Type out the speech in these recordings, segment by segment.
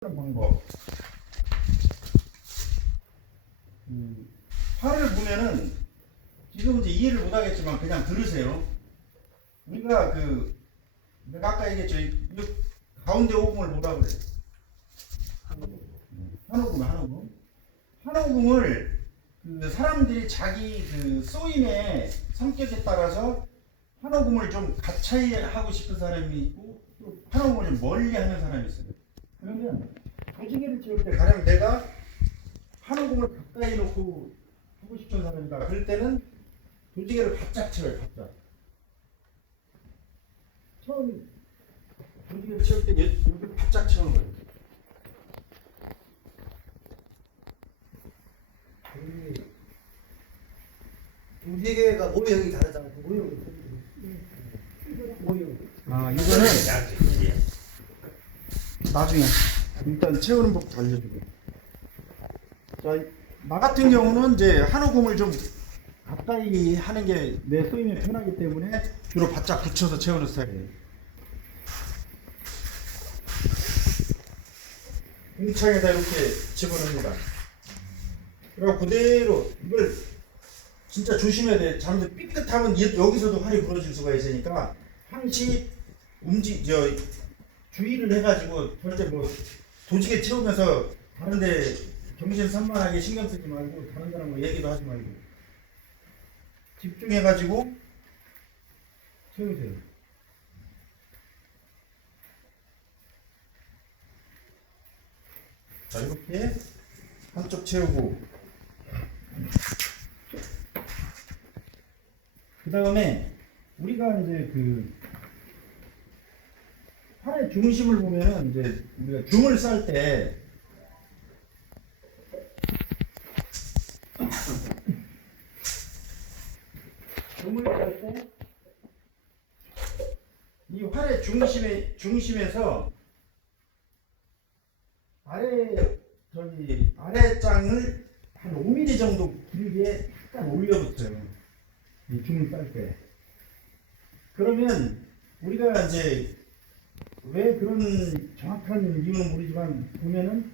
방법. 음, 화를 보면은 지금 이제 이해를 못하겠지만 그냥 들으세요. 우리가 그 내가 아까 얘기했죠. 이 가운데 오금을 뭐라 그래? 한오금, 한오금. 한오금을 그 사람들이 자기 그 쏘임의 성격에 따라서 한오금을 좀 가차이 하고 싶은 사람이 있고 또 한오금을 좀 멀리 하는 사람이 있어요. 그러면 조직기를 채울 때 가령 내가 한오금을 가까이 놓고 하고 싶은 사람이다. 그럴 때는 조직기를 바짝 채워요. 바짝. 처음 조직기를 채울 때 여기 바짝 채우는 거예요. 두 개가 모형이 다르잖아요. 그 모형이 모형. 아 이거는 나중에 일단 채우는 법부터 알려주고. 자나 같은 경우는 이제 한오금을 좀 가까이 하는 게 내 소임이 편하기 때문에 주로 바짝 붙여서 채우는 스타일이에요. 공창에다 이렇게 집어넣습니다. 그리고 그대로 이걸 진짜 조심해야 돼. 잘못 삐끗하면 이- 여기서도 활이 부러질 수가 있으니까 항시 움직 저 주의를 해가지고 절대 뭐 도지게 채우면서 다른데 정신 산만하게 신경 쓰지 말고 다른 사람과 얘기도 하지 말고 집중해가지고 채우세요. 자 이렇게 한쪽 채우고 그 다음에 우리가 이제 그 팔의 중심을 보면은 이제 우리가 중을 쌀때 중을 쌀 때 이 활의 중심에 중심에서 아래 저기 아래 장을 한 5mm 정도 길게 약간 올려붙여요. 이 중을 쌀 때. 그러면 우리가 이제 왜 그런 정확한 이유는 모르지만 보면은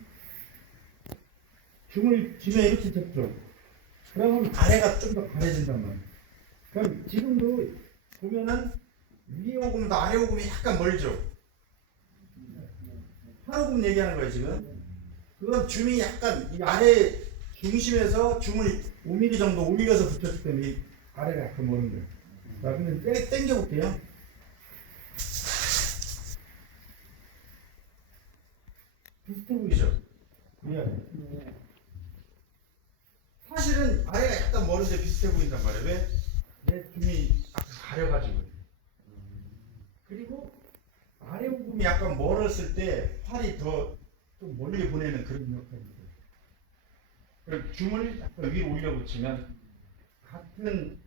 중을 집에 이렇게 잡죠. 그러면 아래가 좀 더 가려진단 말이에요. 그럼 지금도 보면은 위에 오금도 아래 오금이 약간 멀죠. 한 오금 얘기하는 거예요 지금. 그건 줌이 약간 이 아래 중심에서 줌을 5mm 정도 올려서 붙였기 때문에 이 아래가 약간 멀은 거예요. 자, 땡- 땡겨볼게요. 보이죠? 위아래. 사실은 아래가 약간 멀은데 비슷해 보인단 말이에요. 왜? 내 줌이 약간 가려가지고. 그리고 아래 부분이 약간 멀었을 때 팔이 더 좀 멀리 보내는 그런 있어요. 그럼 줌을 약간 위로 올려 붙이면 같은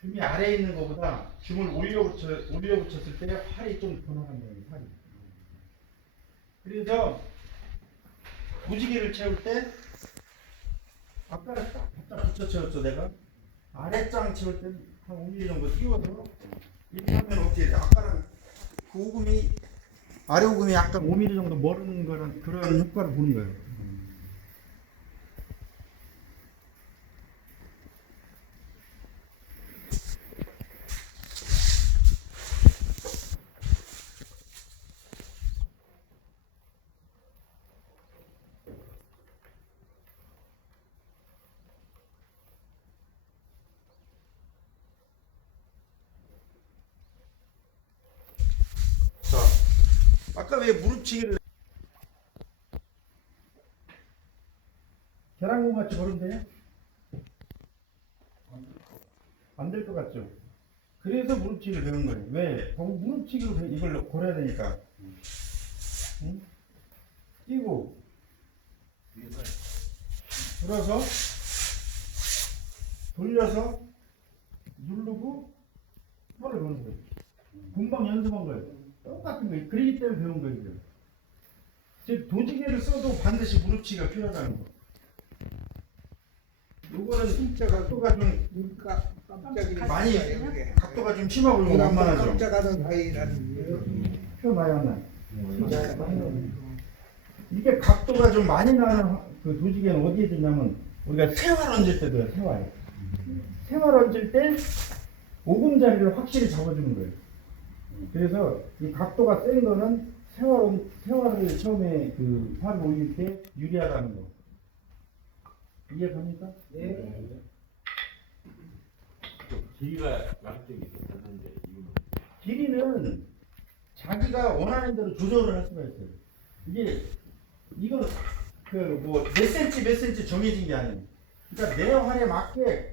줌이 아래에 있는 것보다 줌을 올려 붙여 올려 붙였을 때 팔이 좀더 나간다는 거예요. 팔이. 그래서 무지개를 채울 때 아까는 딱 바짝 붙여 채웠죠 내가 아래장 채울 때는 한 5mm 정도 띄워서 이렇게 하면 어떻게 돼? 아까는 그 오금이 아래 오금이 약간 5mm 정도 멀은 거는 그런 효과를 보는 거예요. 자, 아까 왜 무릎치기를 계란공 같이 되냐? 안될 것 같죠? 그래서 무릎치기를 배운 거예요. 왜? 어, 무릎치기로 배- 이걸 걸어야 되니까. 응? 뛰고 들어서 돌려서 누르고 혀를 거는 거예요. 금방 연습한 거예요. 똑같은 거예요. 그러기 때문에 배운 거예요. 즉 도지개를 써도 반드시 무릎치기가 필요하다는 거. 요거는 진짜 각도가 좀 눈가 깜짝이 많이. 각도가 좀 심하고 이거 만만하죠. 깜짝하는 사이라는 표 많이 안 나. 이게 각도가 좀 많이 나는 그 도지개는 어디에 두냐면 우리가 세활 얹을 때도요 세활 세활 얹을 때 오금자리를 확실히 잡아주는 거예요 그래서 이 각도가 센 거는 세활 얹- 세활을 처음에 그 활을 올릴 때 유리하다는 거 이해 갑니까? 네. 길이가 양쪽이 있었는데 이거는 길이는 자기가 원하는 대로 조절을 할 수가 있어요. 이게 이건 그뭐 몇 센치 몇 센치 정해진 게 아니에요. 그러니까 내 활에 맞게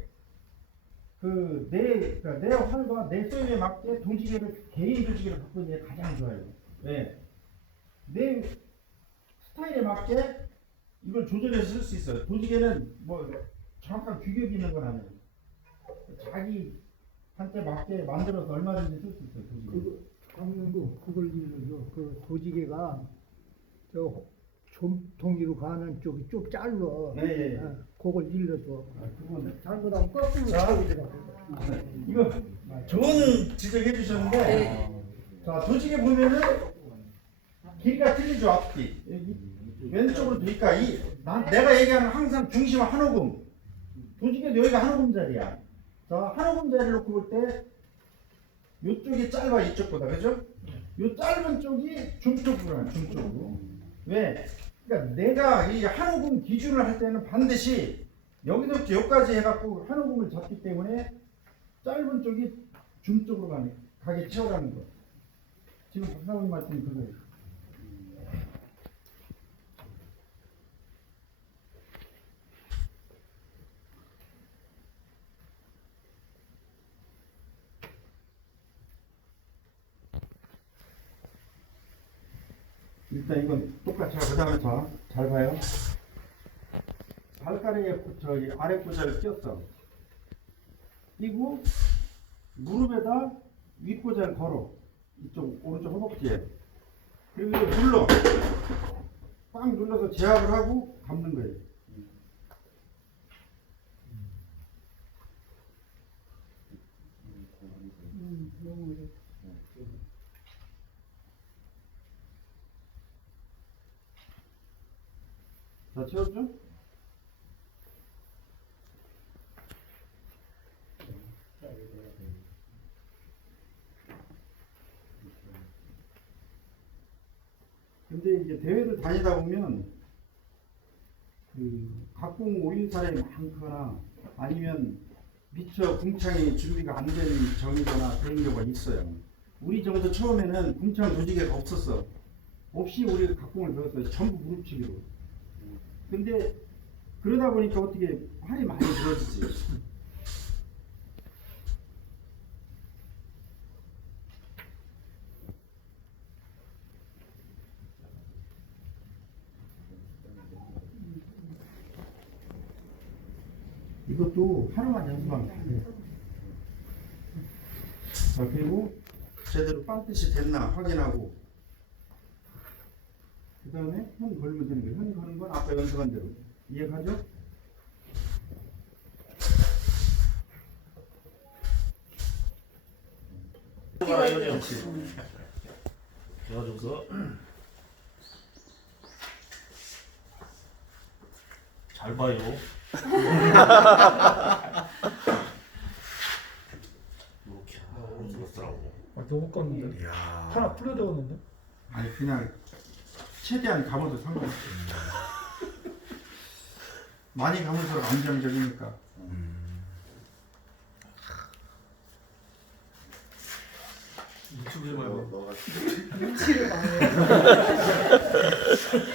그내 그러니까 내 활과 내 쏘임에 맞게 도지개를 개인 도지개를 바꾸는 게 가장 좋아요. 왜? 내 스타일에 맞게 이걸 조절해서 쓸 수 있어요. 도지개는 뭐 정확한 규격이 있는 건 아니에요. 자기 한때 맞게 만들어서 얼마든지 쓸 수 있어요. 그거 강릉구 그걸 일러줘. 그 도지개가 저 종통이로 가는 쪽이 좀 잘라. 네, 예, 예. 어, 그걸 일러줘. 아, 잘못하면 거꾸로 자. 이거 좋은 지적해 주셨는데 자 도지개 보면은 길이가 틀리죠 앞뒤 여기 왼쪽으로 되니까 이 난, 내가 얘기하는 항상 중심 한오금 도지개도 여기가 한오금 자리야 자 한오금 자리를 놓고 볼때 이쪽이 짧아 이쪽보다 그죠? 요 짧은 쪽이 중쪽으로 가요 중쪽으로 왜? 그러니까 내가 이 한오금 기준을 할 때는 반드시 여기서부터 여기까지 해갖고 한오금을 잡기 때문에 짧은 쪽이 중 쪽으로 가네, 가게 채워가는 거. 지금 박사님 말씀이 그거예요. 일단 이건 똑같이 하고 그다음에 자, 잘 봐요. 발가락에 저기 아래 꼬자를 꼈어. 끼고 무릎에다 윗고자를 걸어. 이쪽 오른쪽 허벅지에. 그리고 이거 눌러. 꽉 눌러서 제압을 하고 감는 거예요 음, 너무 그래. 자 채웠죠? 근데 이제 대회를 다니다 보면 그 각공 올린 사람이 많거나 아니면 미처 궁창이 준비가 안 된 정이거나 그런 경우가 있어요. 우리 정도 처음에는 궁창 조직가 없었어. 없이 우리 각공을 배웠어요. 전부 무릎치기로. 근데 그러다 보니까 어떻게 활이 많이 부러지지. 이것도 하루만 연습하면 돼. 자, 그리고 제대로 빵뜻이 됐나 확인하고 그 다음에 현 걸면 되는 거예요. 현 거는 건 아까 연습한 대로 이해가죠? 도와줘서 잘 봐요. 이렇게 하는 거더라고. 아, 너무 껐는데? 하나 풀려들었는데? 아니 그냥 최대한 감아도 상관없어. 많이 감을수록 안정적이니까. 유튜브에 말고 눈치를 봐요.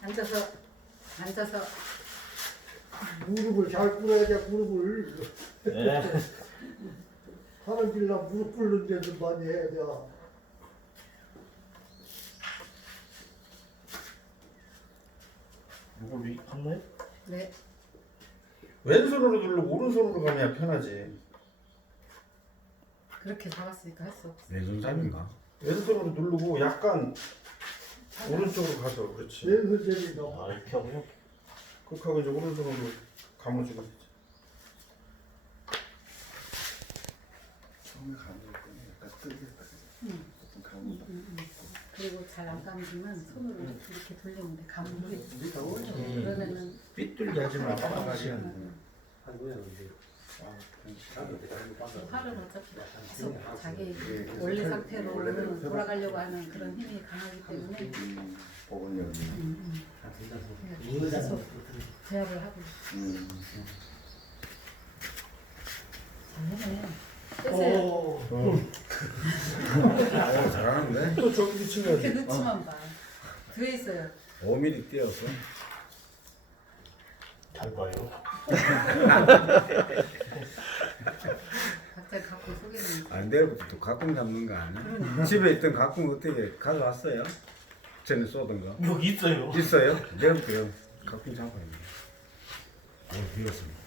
앉아서 앉아서 무릎을 잘 꿇어야 돼, 무릎을. 네. 하는 길나 무릎 꿇는 데도 많이 해야 돼. 이걸 위 했나요? 네 왼손으로 누르고 오른손으로 가면 편하지. 그렇게 잡았으니까 할 수 없어. 왼손 짧은가? 왼손으로 누르고 약간 오른쪽으로 가서 그렇지. 왼손 재미가. 아 이렇게 하고요. 그렇게 하고 이제 오른손으로 감아주고 되지. 처음에 가는 거는 약간 뜨겠다. 응. 보통 그리고 잘 안 감기면 손으로 이렇게, 이렇게 돌리면 돼. 감으로. 그러면은 삐뚤게 하지 마. 빠가지고. 팔은 어차피 계속 자기 원래 상태로 돌아가려고 하는 그런 힘이 강하기 때문에 보건력. 계속 제압을 하고 음. 잘하 네. 떼세요. 아, 잘하는데? 또 저기 미친거야. 이렇게 넣지만 봐. 뒤에 있어요. 5mm 띄었어. 잘 봐요. 각자 갖고 소개는 아, 내일부터 또 가끔 잡는 거 아니야? 집에 있던 가끔 어떻게 가져왔어요? 전에 쏘던 거? 여기 있어요. 있어요? 내일부터 가끔 잡아야 돼. 어, 비었습니다.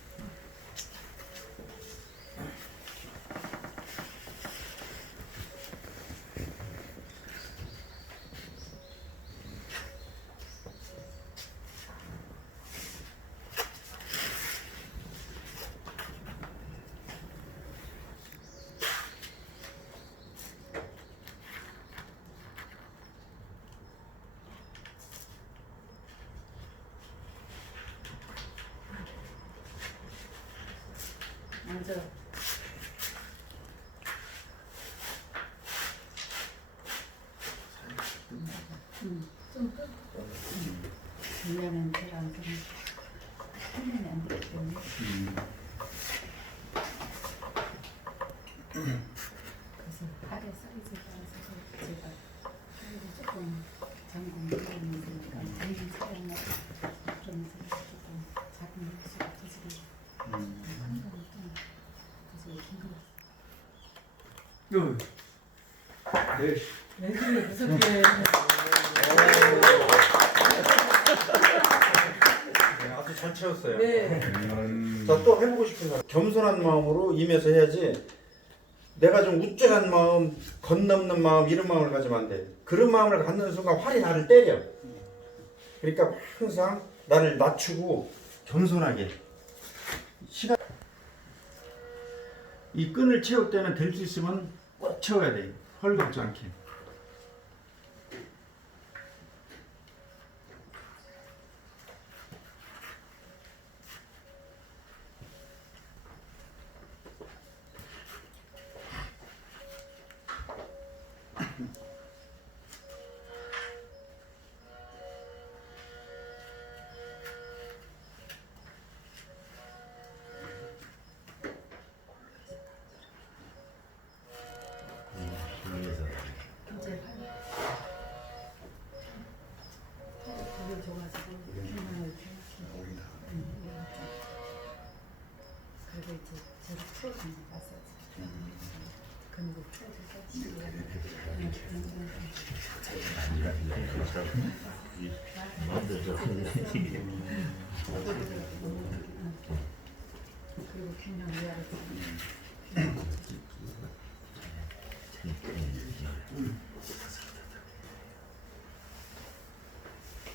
먼저 음, 좀 끄. 음. 왜냐면 제가 힘내면 안 되기 때문에. 그래서 팔의 사이즈가 있어서 제가 사이즈 조금 있으니까 전공 사용을 그러면서 조금 작은 수가 터지게 하는 거는 좀 그래서 긴 거. 왜 그래? 무섭게 아주 잘 채웠어요. 네. 음, 자, 또 해보고 싶은 거. 겸손한 마음으로 임해서 해야지. 내가 좀 우쭐한 마음, 건넘는 마음, 이런 마음을 가지면 안 돼. 그런 마음을 갖는 순간 활이 나를 때려. 그러니까 항상 나를 낮추고 겸손하게. 시간. 이 끈을 채울 때는 될 수 있으면 꽉 채워야 돼. 헐겁지 않게.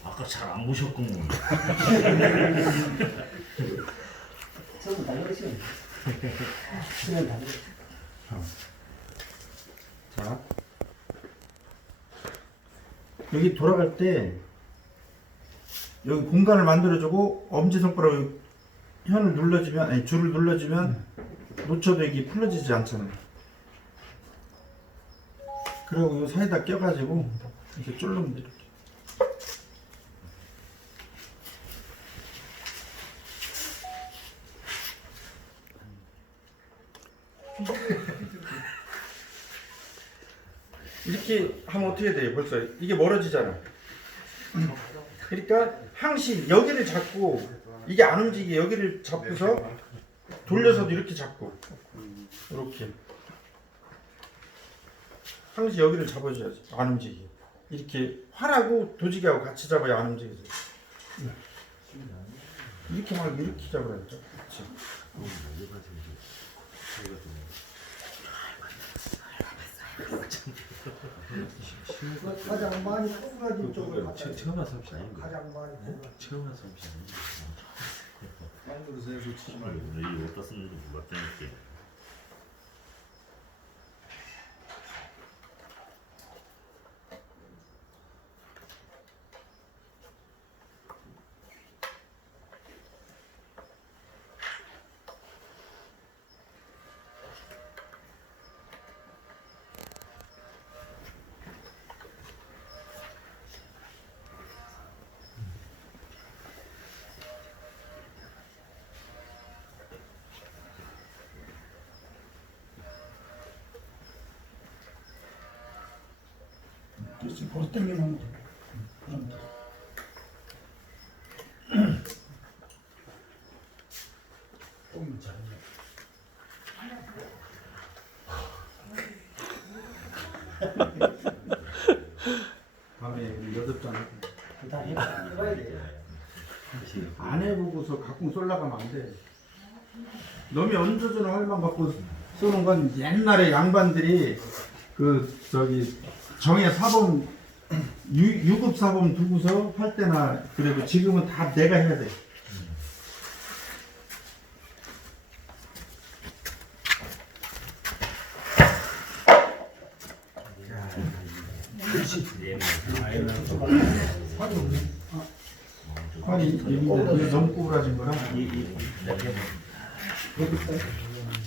아까 잘 안 보셨구먼. 처음 달라지면 달라. 자. 여기 돌아갈 때 여기 공간을 만들어주고 엄지손가락 현을 눌러주면 아니 줄을 눌러주면 놓쳐도 이게 풀어지지 않잖아요. 그리고 이 사이다 껴가지고 이렇게 쫄르면 돼. 이 이렇게 하면 어떻게 돼요? 벌써 이게 멀어지잖아. 그러니까 항시 여기를 잡고 이게 안 움직이게 여기를 잡고서 돌려서도 이렇게 잡고 이렇게 항시 여기를 잡아줘야지 안 움직이게 이렇게 활하고 도지기하고 같이 잡아야 안 움직이죠. 이렇게 말고 이렇게 잡으라니까. 그렇지. 가장 많이 꼬부라진 쪽을 갖다 처- 처음 와서 혹시 아닌가? 가장 많이 꼬부라진 처음 와서 혹시 아닌가? 빨리 그러세요. 놓치지 말고. 이 어디다 쓰는지 몰랐다니까. 그렇지, 벌써 땡기면 돼. 그럼 밤에 우리 여덟 잔다 해봐. 해봐야 돼. 안 해보고서 가끔 쏠라가면 안 돼. 놈이 얹어주는 활만 갖고 쏘는 건 옛날에 양반들이 그 저기 정예 사범 유, 유급 사범 두고서 할 때나 그래도 지금은 다 내가 해야 돼. 아니 이게 너무 구부라진 거라. 이, 이, 이렇게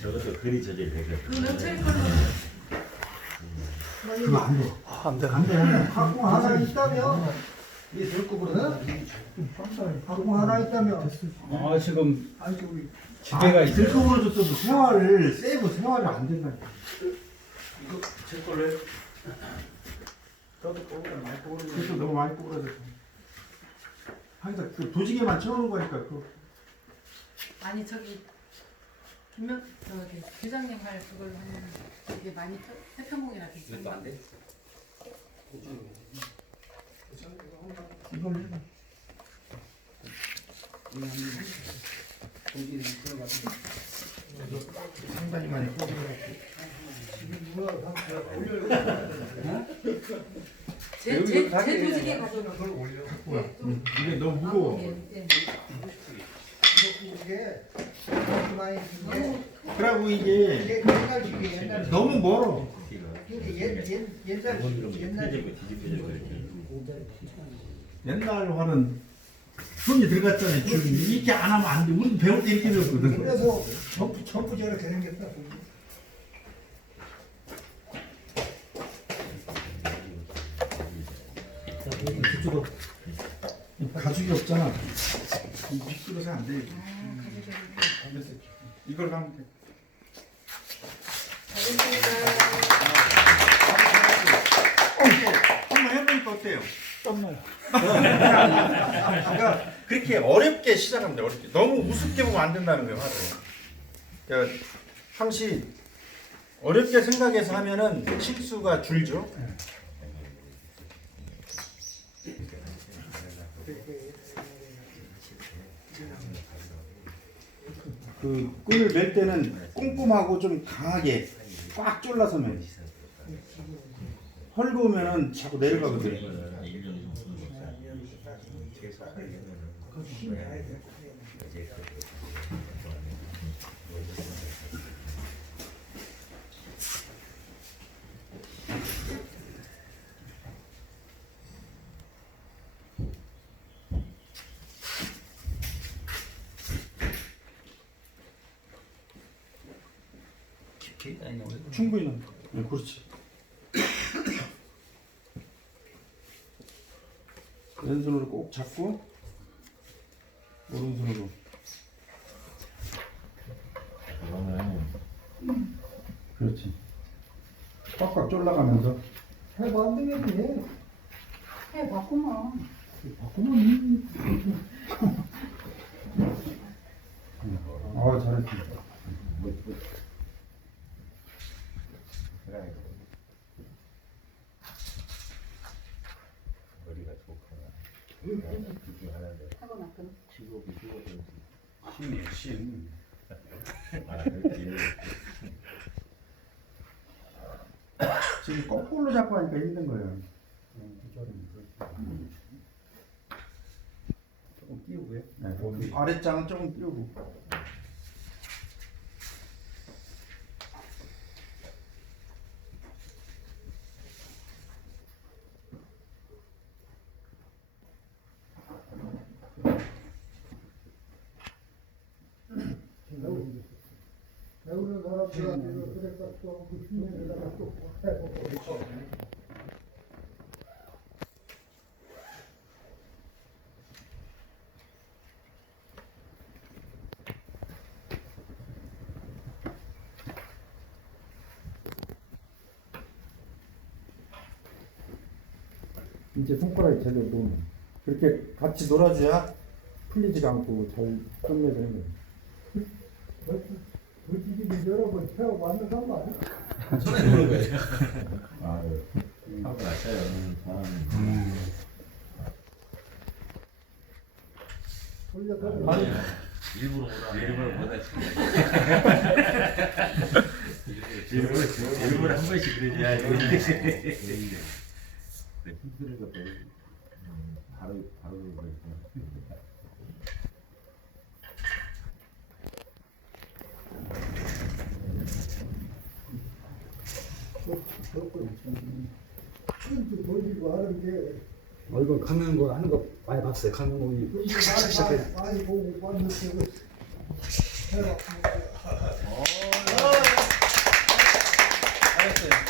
저것도 그리 저리 그 걸로 그거 안 돼. 안 돼. 안 돼. 갖고 하나 있다며? 이게 들고보다 갖고 하나 있다며? 아 지금 아니, 우리 집에가 아, 있어요. 들고 그러줬어도 생활을 세이브 생활이 안 된다니까. 제 걸로 해. 그래서 너무 많이 구부러졌어. 항상 그 도지개만 채우는 거니까 그 아니 저기 김명 저기 교장님 할 그걸 하면 이게 많이 펴- 태평공이라 괜찮아. 안 돼? 이걸 해봐. 상당히 많이. 제제 제 조직에 가져놓은 응. 이게 너무 무거워. 예. 이게 많이 이게 그러고 이게 이게 옛날식이 옛날 너무 멀어. 이게 옛- 옛- 옛날 화는 손이 들어갔잖아요. 줄 이렇게 안 하면 안 돼. 우리 배울 때 이렇게 배웠거든. 그래서 전부 전부 저렇게 생겼다. 가죽이 없잖아. 이 미끄러서 안 돼. 그래서 이걸 하면 돼. 한번 해보니까 어때요? 썸날. 그러니까 그렇게 어렵게 시작하면 돼. 어렵게 너무 우습게 보면 안 된다는 거예요. 화를. 그러니까 항시 어렵게 생각해서 하면은 실수가 줄죠. 그 끈을 멜 때는 꼼꼼하고 좀 강하게 꽉 졸라서면 헐거우면은 자꾸 내려가거든. 충분히 나. 네, 그렇지. 왼손으로 꼭 잡고 오른손으로. 그렇지. 꽉꽉 졸라가면서. 해봐 안 되겠네. 해 봤구만. 바꾸면. 아 잘했지. 하고 나서는 신이에요 신. 지금 거꾸로 잡고 하니까 힘든 거예요. 조금 띄우고요. 네, 아랫장은 조금 띄우고. 배우는 그래서 또그 흉내내다가 또 해보고. 이제 손가락이 제대로 놓는 그렇게 같이 놀아줘야 풀리지가 않고 잘 끝내주는 거예요. 여러 번 태워 왔는가 말이야. 하고 났어요. 사람. 돌려가지고 아니 일부러 못 일부러 못 하시네. 일부러 일부러 한 번씩 그러지. 힘쓰는 것도 바로 바로 그러니까. 돌리고 하는 게 어, 거 하는 거 많이 봤어요. 가는 거 많이 보고 왔는데 해갖고 잘했어요.